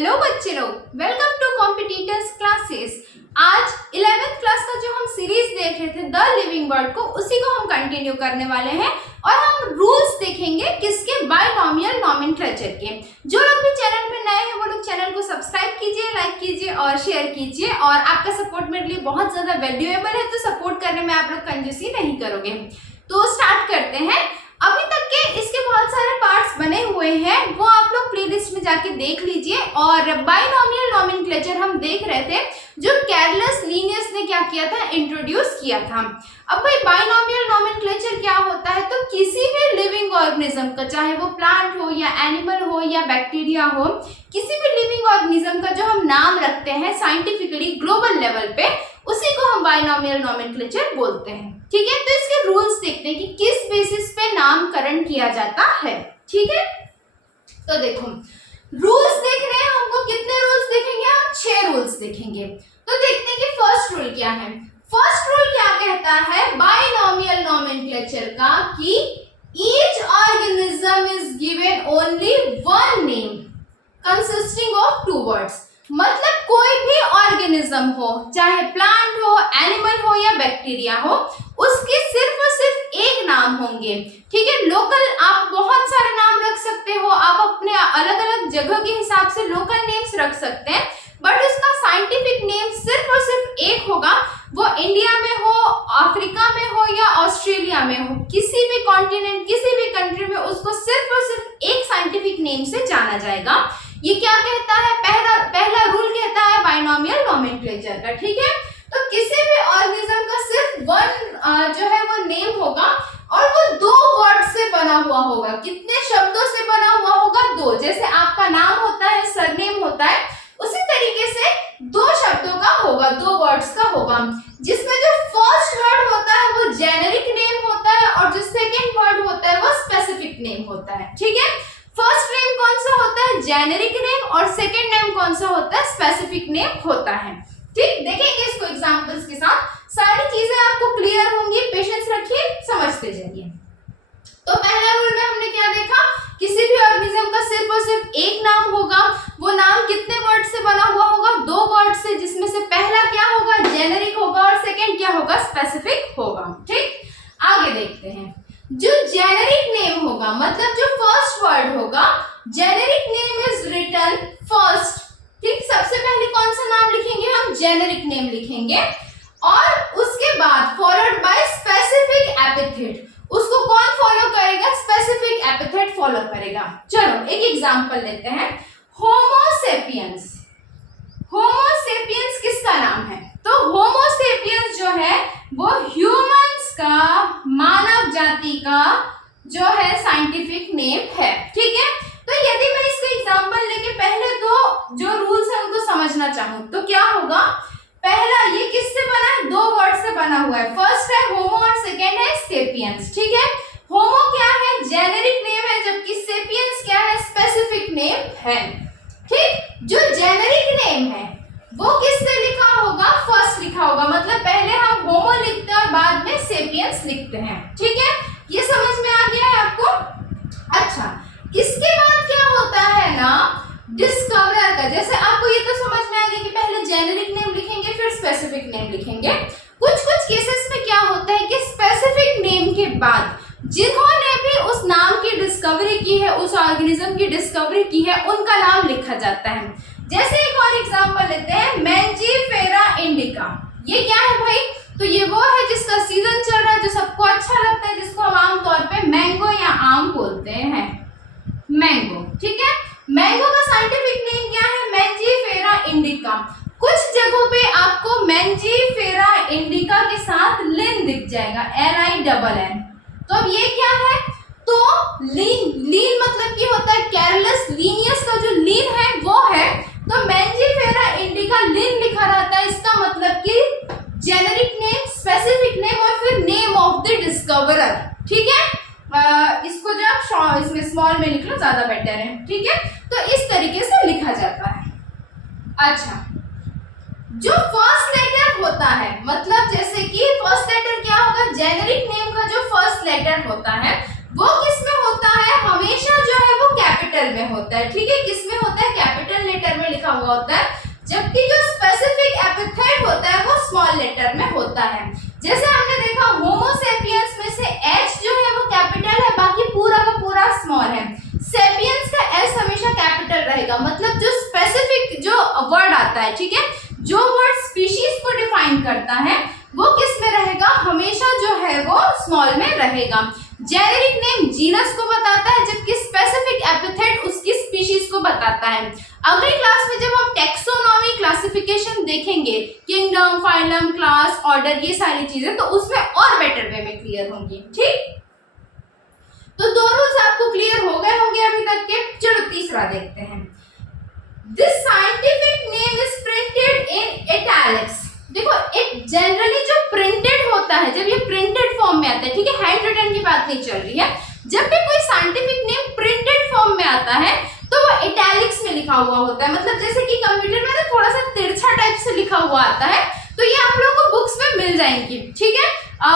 Hello बच्चे लोग, welcome to competitors classes. आज 11th क्लास का जो हम सीरीज देख रहे थे द लिविंग वर्ड को, उसी को हम कंटिन्यू करने वाले हैं और हम रूल्स देखेंगे किसके, बायनॉमियल नॉमेनक्लेचर के। जो लोग भी चैनल पे नए हैं वो लोग चैनल को सब्सक्राइब कीजिए, लाइक कीजिए और शेयर कीजिए। और आपका सपोर्ट मेरे लिए बहुत ज्यादा वैल्यूएबल है, तो सपोर्ट करने में आप लोग कंजूसी नहीं करोगे। तो स्टार्ट करते हैं। अभी तक के इसके बहुत सारे पार्ट्स बने हुए हैं, वो आप लोग प्लेलिस्ट में जाके देख लीजिए। और बायनॉमियल नॉमेनक्लेचर हम देख रहे थे, जो कैरलस लीनियस ने क्या किया था, इंट्रोड्यूस किया था। अब भाई बायनॉमियल नॉमेनक्लेचर क्या होता है, तो किसी भी लिविंग ऑर्गेनिज्म का, चाहे वो प्लांट हो या एनिमल हो या बैक्टीरिया हो, किसी भी लिविंग ऑर्गेनिज्म का जो हम नाम रखते हैं साइंटिफिकली ग्लोबल लेवल पे, उसी को हम बायनॉमियल नॉमेनक्लेचर बोलते हैं। ठीक है, तो इसके रूल्स देखते हैं कि किस बेसिस पे नामकरण किया जाता है। ठीक है, तो देखो रूल्स देख रहे हैं, हमको कितने रूल्स देखेंगे, हम 6 रूल्स देखेंगे। तो देखते हैं कि फर्स्ट रूल क्या है। फर्स्ट रूल क्या कहता है बायनॉमियल नॉमेनक्लेचर का, कि each organism is given only one name consisting of 2 words. मतलब कोई भी ऑर्गेनिज्म हो, चाहे प्लांट हो, एनिमल हो या बैक्टीरिया हो, उसके सिर्फ और सिर्फ एक नाम होंगे। ठीक है, लोकल आप बहुत सारे नाम रख सकते हो, आप अपने अलग अलग जगह के हिसाब से लोकल नेम्स रख सकते हैं, बट उसका साइंटिफिक नेम सिर्फ और सिर्फ एक होगा। वो इंडिया में हो, अफ्रीका में हो या ऑस्ट्रेलिया में हो, किसी भी कॉन्टिनेंट, किसी भी कंट्री में उसको सिर्फ और सिर्फ एक साइंटिफिक नेम से जाना जाएगा। ये क्या कहता है, पहला रूल कहता है बायनॉमियल नॉमेनक्लेचर का। ठीक है, तो किसी भी ऑर्गेनिज्म का सिर्फ वन जो है वो नेम होगा, और वो 2 वर्ड से बना हुआ होगा। कितने शब्दों से बना हुआ होगा, 2। जैसे आपका नाम होता है, सरनेम होता है, उसी तरीके से 2 शब्दों का होगा, 2 वर्ड्स का होगा, जिसमें जो फर्स्ट वर्ड होता है वो जेनेरिक नेम होता है, और जो सेकंड वर्ड होता है वो स्पेसिफिक नेम होता है। ठीक है, फर्स्ट नेम कौन सा होता है, जेनेरिक नेम, और सेकंड नेम कौन सा होता है, स्पेसिफिक नेम होता है। ठीक, देखेंगे इसको एग्जांपल्स के साथ, सारी चीजें आपको क्लियर होंगी। पेशेंस रखिए, समझते जाइए। तो पहला रूल में हमने क्या देखा, किसी भी ऑर्गेनिज्म का सिर्फ और सिर्फ एक नाम होगा। वो नाम कितने वर्ड से बना हुआ होगा, 2 वर्ड से, जिसमें से पहला क्या होगा, जेनेरिक होगा, और सेकंड क्या होगा, स्पेसिफिक होगा। ठीक, आगे देखते हैं। जो जेनेरिक नेम होगा, मतलब जो फर्स्ट वर्ड होगा, generic name is written first. ठीक, सबसे पहले कौन सा नाम लिखेंगे, हम जेनेरिक नेम लिखेंगे, और उसके बाद फॉलोड बाय स्पेसिफिक एपिथेट। उसको कौन फॉलो करेगा, स्पेसिफिक एपिथेट फॉलो करेगा। चलो एक एग्जांपल लेते हैं, होमोसेपियंस। होमोसेपियंस किसका नाम है, तो होमोसेपियंस जो है वो ह्यूमंस का, मानव जाति का जो है साइंटिफिक नेम है। ठीक है, तो यदि मैं इसका एग्जांपल लेके पहले तो जो रूल्स है उनको समझना चाहूं, तो क्या होगा, पहला ये किससे बना है, 2 वर्ड से बना हुआ है। फर्स्ट है होमो और सेकेंड है सेपियंस। ठीक है, होमो क्या है, जेनेरिक नेम है, जबकि सेपियंस क्या है, स्पेसिफिक नेम है। ठीक, जो जेनेरिक नेम है वो किससे लिखा होगा, फर्स्ट लिखा होगा, मतलब पहले हम होमो लिखते हैं और बाद में सेपियंस लिखते हैं। ठीक है, ये समझ में आ गया है आपको। अच्छा, इसके बाद क्या होता है ना, डिस्कवरर का। जैसे आपको ये तो समझ में आ गया कि पहले जेनेरिक नेम लिखेंगे फिर स्पेसिफिक नेम लिखेंगे। कुछ केसेस में क्या होता है कि स्पेसिफिक नेम के बाद जिन्होंने भी उस नाम की डिस्कवरी की है, उस ऑर्गेनिज्म की डिस्कवरी की है, उनका नाम लिखा जाता है। जैसे एक और एग्जांपल लेते हैं, मैंजीफेरा इंडिका। ये क्या है भाई, तो ये वो है जिसका सीजन चल रहा है, जो सबको अच्छा लगता है, जिसको हम आमतौर पे मैंगो या आम बोलते हैं, मैंगो। ठीक है, मैंगो का साइंटिफिक नेम क्या है, मैंजीफेरा इंडिका। कुछ जगहों पे आपको मैंजीफेरा इंडिका के साथ लिन दिख जाएगा, LINN। तो अब ये क्या है, तो लीन मतलब क्या होता है, कैरलस लीनियस का जो लीन है वो है, तो मैंजीफेरा इंडिका लिन लिखा रहता है। इसका मतलब कि जेनेरिक नेम, स्पेसिफिक नेम, और फिर नेम ऑफ द डिस्कवरर। ठीक है, इसको जो आप इसमें स्मॉल में लिख लो, ज्यादा बेटर है। ठीक है, तो इस तरीके से लिखा जाता है। अच्छा, जो फर्स्ट लेटर होता है, मतलब जैसे कि फर्स्ट लेटर क्या होगा, जेनेरिक नेम का जो फर्स्ट लेटर होता है वो किसमें होता है, हमेशा जो है वो कैपिटल कैपिटल में होता है, ठीक है, किस में होता है, कैपिटल लेटर में लिखा हुआ होता है, जबकि जो स्पेसिफिक एपिथेट होता है वो स्मॉल लेटर में होता है। जैसे हमने देखा होमो सेपियंस में से एच जो है वो कैपिटल है, बाकी पूरा का पूरा स्मॉल है। सेपियंस का एस हमेशा कैपिटल रहेगा, मतलब जो स्पेसिफिक जो वर्ड आता है, ठीक है, जो वर्ड स्पीशीज को डिफाइन करता है वो किस में रहेगा, हमेशा जो है वो स्मॉल में रहेगा। जेनेरिक नेम जीनस को बताता है, जबकि स्पेसिफिक एपिथेट उसकी स्पीशीज को बताता है। अगली क्लास में जब हम टेक्सोनॉमी क्लासिफिकेशन देखेंगे, किंगडम, फाइलम, क्लास, ऑर्डर, ये सारी चीजें, तो उसमें और बेटर वे में क्लियर होंगी। ठीक, तो दो रूल्स आपको क्लियर हो गए होंगे अभी तक के। चलो तीसरा देखते हैं। This scientific name is printed in italics. देखो, एक जनरली जो प्रिंटेड होता है, जब ये प्रिंटेड फॉर्म में आता है, ठीक है, हैंड रिटन की बात नहीं चल रही है, जब भी कोई साइंटिफिक नेम प्रिंटेड फॉर्म में आता है तो वो इटैलिक्स में लिखा हुआ होता है। मतलब जैसे कि कंप्यूटर में ना थोड़ा सा तिरछा टाइप से लिखा हुआ आता है, तो ये आप लोगों को बुक्स में मिल जाएंगी। ठीक है,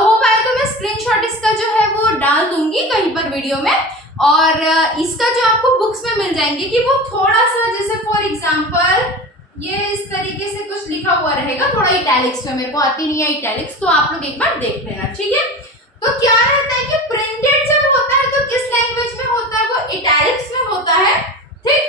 हो पाए तो मैं स्क्रीनशॉट इसका जो है वो डाल दूंगी कहीं पर वीडियो में, और इसका जो आपको बुक्स में मिल जाएंगे कि वो थोड़ा सा, जैसे फॉर एग्जांपल ये इस तरीके से कुछ लिखा हुआ रहेगा, थोड़ा इटैलिक्स में, मेरे को आती नहीं है इटैलिक्स, तो आप लोग एक बार देख लेना। ठीक है, तो क्या रहता है कि प्रिंटेड जब होता है तो किस लैंग्वेज में होता है, वो इटैलिक्स में होता है। ठीक,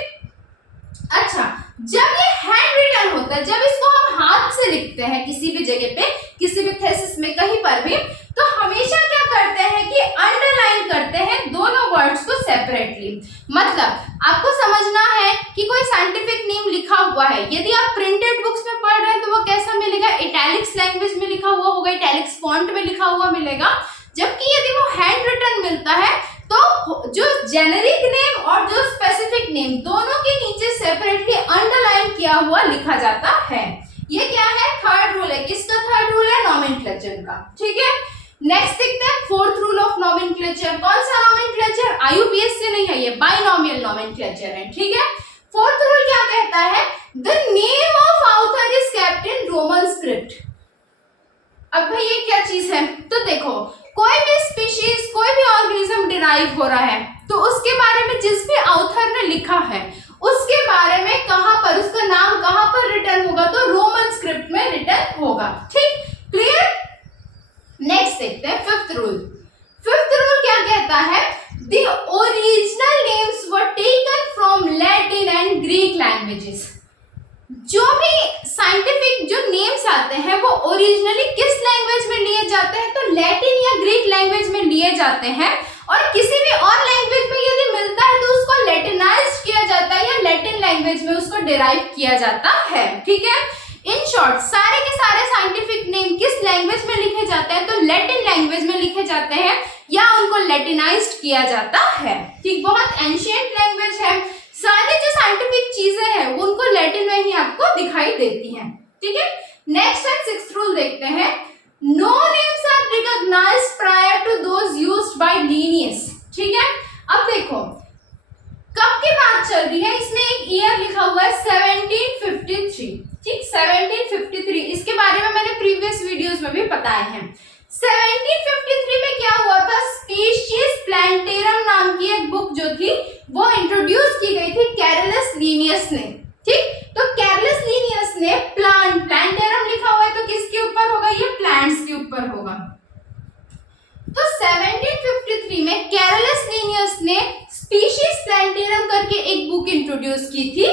अच्छा, जब ये हैंड रिटन होता है, जब इसको हम हाथ से लिखते हैं किसी भी जगह पे, किसी भी थेसिस में, कहीं पर भी, तो हमेशा क्या करते हैं कि अंडरलाइन करते हैं दोनों वर्ड्स को सेपरेटली। मतलब आपको समझना है कि कोई साइंटिफिक नेम लिखा हुआ है, यदि आप प्रिंटेड बुक्स में पढ़ रहे हैं तो वो कैसा मिलेगा, इटैलिक्स लैंग्वेज में लिखा हुआ होगा, इटैलिक्स फॉन्ट में लिखा हुआ मिलेगा। जबकि यदि वो हैंड रिटन मिलता है तो जो जेनेरिक नेम और जो स्पेसिफिक नेम, दोनों के नीचे सेपरेटली अंडरलाइन किया हुआ लिखा जाता है। ये क्या है, थर्ड रूल है। किसका थर्ड रूल है, नॉमेनक्लेचर का। ठीक है, नेक्स्ट देखते हैं फोर्थ रूल ऑफ नॉमेनक्लेचर। कौन सा नॉमेनक्लेचर, आईयूपीएस से नहीं है, ये बाइनॉमियल नॉमेनक्लेचर है। ठीक है, फोर्थ रूल क्या कहता है, the name of author is kept in Roman script. अब भाई ये क्या चीज है, तो देखो, कोई भी स्पीशीज, कोई भी ऑर्गेनिज्म डिराइव हो रहा है तो उसके बारे में जिस भी ऑथर ने लिखा है उसके बारे में कहां पर, उसका नाम कहां पर रिटर्न होगा, तो रोमन स्क्रिप्ट में रिटर्न होगा। ठीक, क्लियर। नेक्स्ट देखते हैं फिफ्थ रूल। फिफ्थ रूल क्या कहता है, the original names were taken from Latin and Greek languages. जो भी साइंटिफिक जो नेम्स आते हैं वो ओरिजिनली किस लैंग्वेज में लिए जाते हैं, तो लैटिन या ग्रीक लैंग्वेज में लिए जाते हैं, और किसी भी और लैंग्वेज में यदि मिलता है तो उसको लैटिनाइज्ड किया जाता है या लैटिन लैंग्वेज में उसको डिराइव किया जाता है। ठीक है, इन शॉर्ट सारे के सारे साइंटिफिक नेम किस लैंग्वेज में लिखे जाते हैं, तो लैटिन लैंग्वेज में लिखे जाते हैं या उनको लैटिनाइज्ड किया जाता है। ठीक, बहुत एंशिएंट लैंग्वेज है, सारी जो साइंटिफिक चीजें हैं उनको लैटिन में ही आपको दिखाई देती हैं। ठीक है, नेक्स्ट एंड सिक्स्थ रूल देखते हैं। No names are recognised prior to those used by Linnaeus. ठीक है, अब देखो कब की बात चल रही है, इसमें एक ईयर लिखा हुआ है 1753। ठीक, 1753, इसके बारे में मैंने प्रीवियस वीडियोस में भी बताए हैं। 1753 में क्या हुआ था, स्पीशीज प्लांटेरम नाम की एक बुक जो थी वो इंट्रोड्यूस की गई थी कैरलस लीनियस ने। ठीक, तो कैरलस लीनियस ने प्लांटेरम लिखा हुआ है तो किसके ऊपर होगा, ये प्लांट्स के ऊपर होगा। तो 1753 में कैरलस लीनियस ने स्पीशीज प्लांटेरम करके एक बुक इंट्रोड्यूस की थी।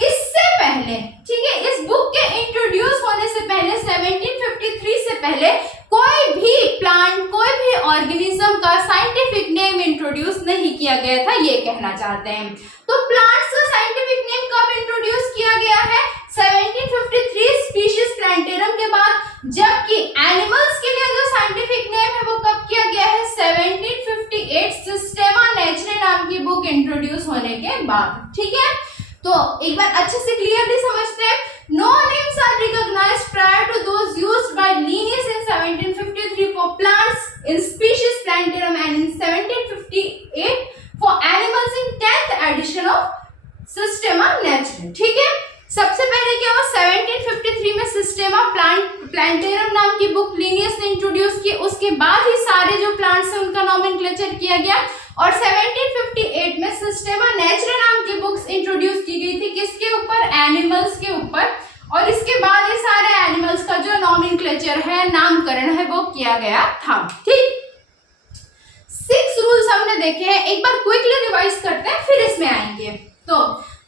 इससे पहले, ठीक है, इस बुक के इंट्रोड्यूस होने से पहले 1753 से पहले कोई भी प्लांट, कोई भी ऑर्गेनिज्म का साइंटिफिक नेम इंट्रोड्यूस नहीं किया गया था, ये कहना चाहते हैं। तो प्लांट्स का साइंटिफिक नेम कब इंट्रोड्यूस किया गया है, 1753 स्पीशीज प्लांटेरम के बाद। जबकि एनिमल्स के लिए जो साइंटिफिक नेम है वो कब किया गया है, 1758 सिस्टेमा नेचुरे नाम की बुक इंट्रोड्यूस होने के बाद। ठीक है, तो एक बार अच्छे से क्लियरली समझते हैं। No names are recognised prior to those used by Linnaeus in 1753 for plants in Species Plantarum and in 1758 for animals in 10th edition of Systema Naturae. ठीक है, सबसे पहले क्या हुआ, 1753 में सिस्टेमा प्लांटेरम नाम की बुक लिनियस ने इंट्रोड्यूस की, उसके बाद ही सारे जो प्लांट्स हैं उनका नॉमेनक्लेचर किया गया, और 1758 में सिस्टेमा नेचुरा नाम की बुक्स इंट्रोड्यूस की गई थी, किसके ऊपर, एनिमल्स के ऊपर, और इसके बाद ये सारे एनिमल्स का जो नॉमेनक्लेचर है, नामकरण है, वो किया गया था। ठीक, 6 रूल्स हमने देखे हैं, एक बार क्विकली रिवाइज करते हैं फिर इसमें आएंगे। तो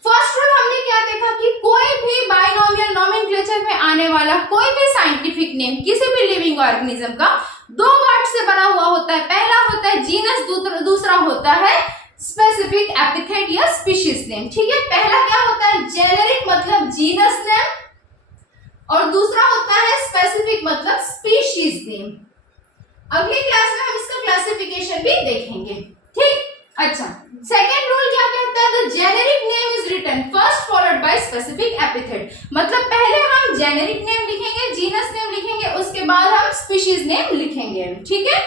फर्स्ट रूल हमने क्या देखा कि कोई भी बाइनोमियल नॉमेनक्लेचर में आने वाला कोई भी साइंटिफिक नेम किसी भी लिविंग ऑर्गेनिज्म का 2 वर्ड से बना हुआ होता है। पहला होता है जीनस, दूसरा होता है स्पेसिफिक एपिथेट या स्पीशीज नेम। ठीक है, पहला क्या होता है, जेनेरिक मतलब जीनस नेम, और दूसरा होता है स्पेसिफिक मतलब स्पीशीज नेम। अगली क्लास में हम इसका क्लासिफिकेशन भी देखेंगे। ठीक, अच्छा, सेकेंड रूल क्या कहता है, the generic name is written first followed by specific epithet. मतलब पहले हम जेनेरिक नेम लिखेंगे, जीनस नेम लिखेंगे, उसके बाद हम स्पीशीज नेम लिखेंगे। ठीक है,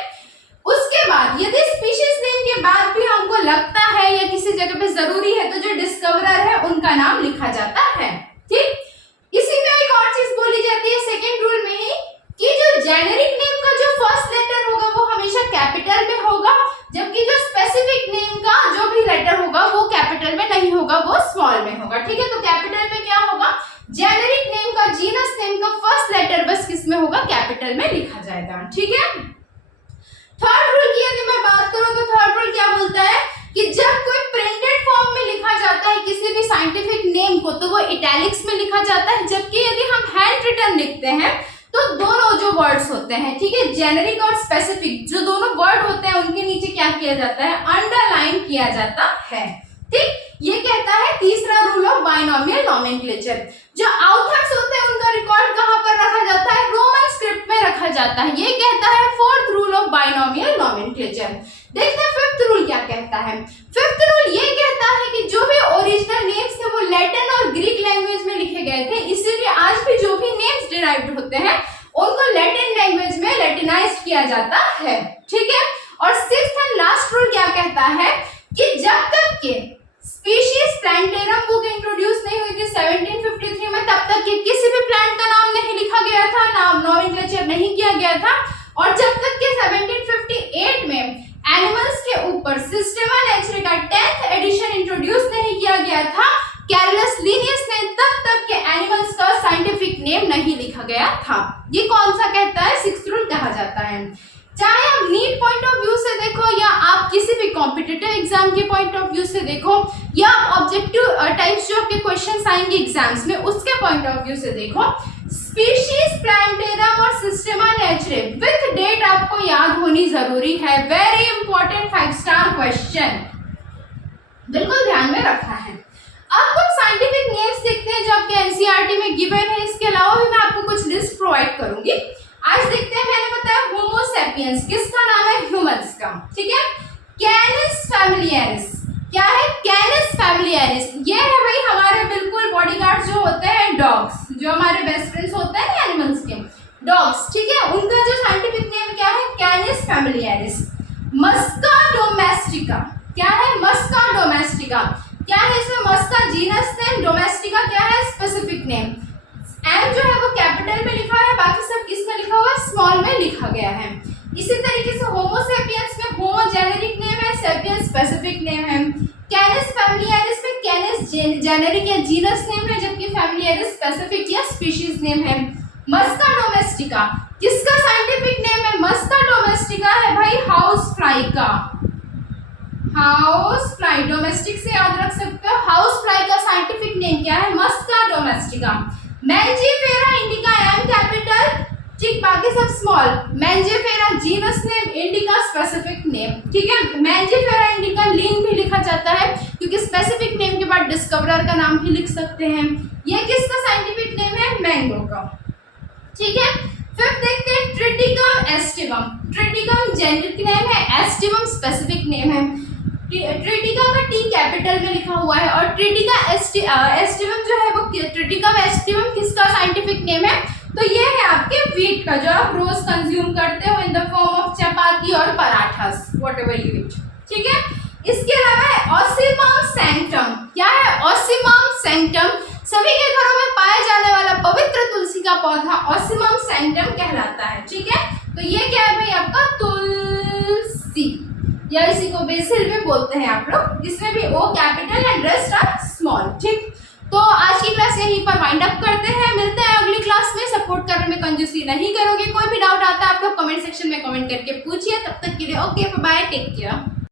उसके बाद यदि स्पीशीज नेम के बाद भी हमको लगता है या किसी जगह पे जरूरी है तो जो डिस्कवरर है उनका नाम लिखा जाता है। ठीक, इसी में एक और चीज बोली जाती है सेकेंड रूल में ही कि जो जेनेरिक नेम का जो फर्स्ट लेटर होगा वो हमेशा कैपिटल में होगा, जबकि जो स्पेसिफिक नेम का जो भी लेटर होगा वो कैपिटल में नहीं होगा, वो स्मॉल में होगा। ठीक है, तो कैपिटल में क्या होगा, जेनेरिक नेम का, जीनस नेम का फर्स्ट लेटर बस किस में होगा, कैपिटल में लिखा जाएगा। ठीक है, थर्ड रूल की यदि मैं बात करूं तो थर्ड रूल क्या बोलता है कि जब कोई प्रिंटेड फॉर्म में लिखा जाता है किसी भी साइंटिफिक नेम को तो वो इटैलिक्स में लिखा जाता है, जबकि यदि हम हैंड रिटन लिखते हैं तो दोनों जो वर्ड्स होते हैं, ठीक है, जेनेरिक और स्पेसिफिक जो दोनों वर्ड होते हैं उनके नीचे क्या किया जाता है, अंडरलाइन किया जाता है। ठीक, ये कहता है तीसरा रूल ऑफ बाइनोमियल नॉमेनक्लेचर। जो ऑथर्स होते हैं उनका रिकॉर्ड कहां पर रखा जाता है, रोमन स्क्रिप्ट में रखा जाता है। ये कहता है fourth rule of binomial nomenclature. देखते हैं फिफ्थ रूल क्या कहता है। फिफ्थ रूल ये कहता है कि जो भी ओरिजिनल नेम्स थे वो लैटिन और ग्रीक लैंग्वेज में लिखे गए थे, इसीलिए आज भी जो भी नेम्स डिराइव्ड होते हैं उनको लैटिन लैंग्वेज में लैटिनाइज्ड किया जाता है। ठीक है, और सिक्स्थ एंड लास्ट रूल क्या कहता है कि जब तक के स्पीशीज प्लांटेरम बुक इंट्रोड्यूस नहीं हुई थी 1753 में, तब तक के किसी भी प्लांट का नाम नहीं लिखा गया था, नाम नॉमेनक्लेचर नहीं किया गया था। और जब तक के 1758 में एनिमल्स के ऊपर सिस्टेमा नेचुरा का 10th एडिशन इंट्रोड्यूस नहीं किया गया था कैरलस लिनियस ने, तब तक के एनिमल्स का साइंटिफिक नेम नहीं लिखा गया था। ये कौन सा कहता है, सिक्स्थ रूल कहा जाता है। चाहे आप नीट पॉइंट ऑफ व्यू से देखो या आप किसी भी कॉम्पिटिटिव एग्जाम के पॉइंट ऑफ व्यू से देखो या ऑब्जेक्टिव टाइप्स जो आपके क्वेश्चंस आएंगे एग्जाम्स में उसके पॉइंट ऑफ व्यू से देखो, स्पीशीज प्लांटेरम और सिस्टेमा नेचुरा विद डेट आपको याद होनी जरूरी है। वेरी इंपॉर्टेंट 5 स्टार क्वेश्चन, बिल्कुल ध्यान में रखा है। अब कुछ साइंटिफिक नेम्स देखते हैं जो आपके एनसीईआरटी में गिवन है, इसके अलावा भी मैं आपको कुछ लिस्ट प्रोवाइड करूंगी। आज देखते हैं, मैंने बताया होमो सैपियंस, किसका नाम है, ह्यूमंस का। ठीक है, कैनिस फैमिलियरिस, क्या है, कैनिस फैमिलियरिस, ये है भाई हमारे बिल्कुल बॉडीगार्ड जो होते हैं, डॉग्स, जो हमारे बेस्ट फ्रेंड्स होते हैं एनिमल्स के, डॉग्स। ठीक है, उनका जो साइंटिफिक नेम क्या है, कैनिस फैमिलियरिस। मस्का डोमेस्टिका, क्या है, मस्का डोमेस्टिका, क्या है इसमें, मस्का जीनस नेम, डोमेस्टिका क्या है, स्पेसिफिक नेम। एम जो है वो कैपिटल में लिखा है, बाकी सब किस में लिखा हुआ है, स्मॉल में लिखा गया है। इसी तरीके से होमो सेपियंस में होमो जेनेरिक नेम है, सेपियंस स्पेसिफिक नेम है। कैनिस फैमिलियरिस में कैनिस जेनेरिक या जीनस नेम है, जबकि फैमिलियरिस स्पेसिफिक या स्पीशीज नेम है। मस्का डोमेस्टिका किसका साइंटिफिक नेम है, मस्का डोमेस्टिका है भाई हाउस फ्लाई का, हाउस फ्लाई, डोमेस्टिक से याद रख सकते हो। हाउस फ्लाई का साइंटिफिक नेम क्या है, Musca domestica. Mangifera indica M capital, ठीक, बाकी सब small. Mangifera genus name, indica specific name. ठीक है, मैंजीफेरा इंडिका लीन भी लिखा जाता है क्योंकि स्पेसिफिक नेम के बाद डिस्कवरर का नाम भी लिख सकते हैं। ये किसका साइंटिफिक नेम है, मैंगो का। ठीक है, फिर देखते हैं Triticum aestivum. Triticum generic name है, एस्टिवम स्पेसिफिक नेम है। ट्रिटिका का टी कैपिटल में लिखा हुआ है और ट्रिटिका एस्टिवम जो है वो ट्रिटिकम एस्टिवम किसका साइंटिफिक नेम है, तो ये है आपके व्हीट का जो आप रोज कंज्यूम करते हो इन द फॉर्म ऑफ चपाती और पराठास, व्हाटएवर यू ईट। ठीक है, इसके अलावा है ऑसिमम सैंक्टम। क्या है, ऑसिमम सैंक्टम, सभी के घरों में पाया जाने वाला पवित्र तुलसी का पौधा ऑसिमम सैंक्टम कहलाता है। ठीक है, तो ये क्या है भाई आपका तुलसी, या इसी को बेसिल भी बोलते हैं आप लोग, इसमें भी O capital and rest are small. ठीक, तो आज की क्लास यहीं पर वाइंड अप करते हैं, मिलते हैं अगली क्लास में। सपोर्ट करने में कंजूसी नहीं करोगे, कोई भी डाउट आता है आप लोग कमेंट सेक्शन में कमेंट करके पूछिए। तब तक के लिए ओके, बाय, टेक केयर।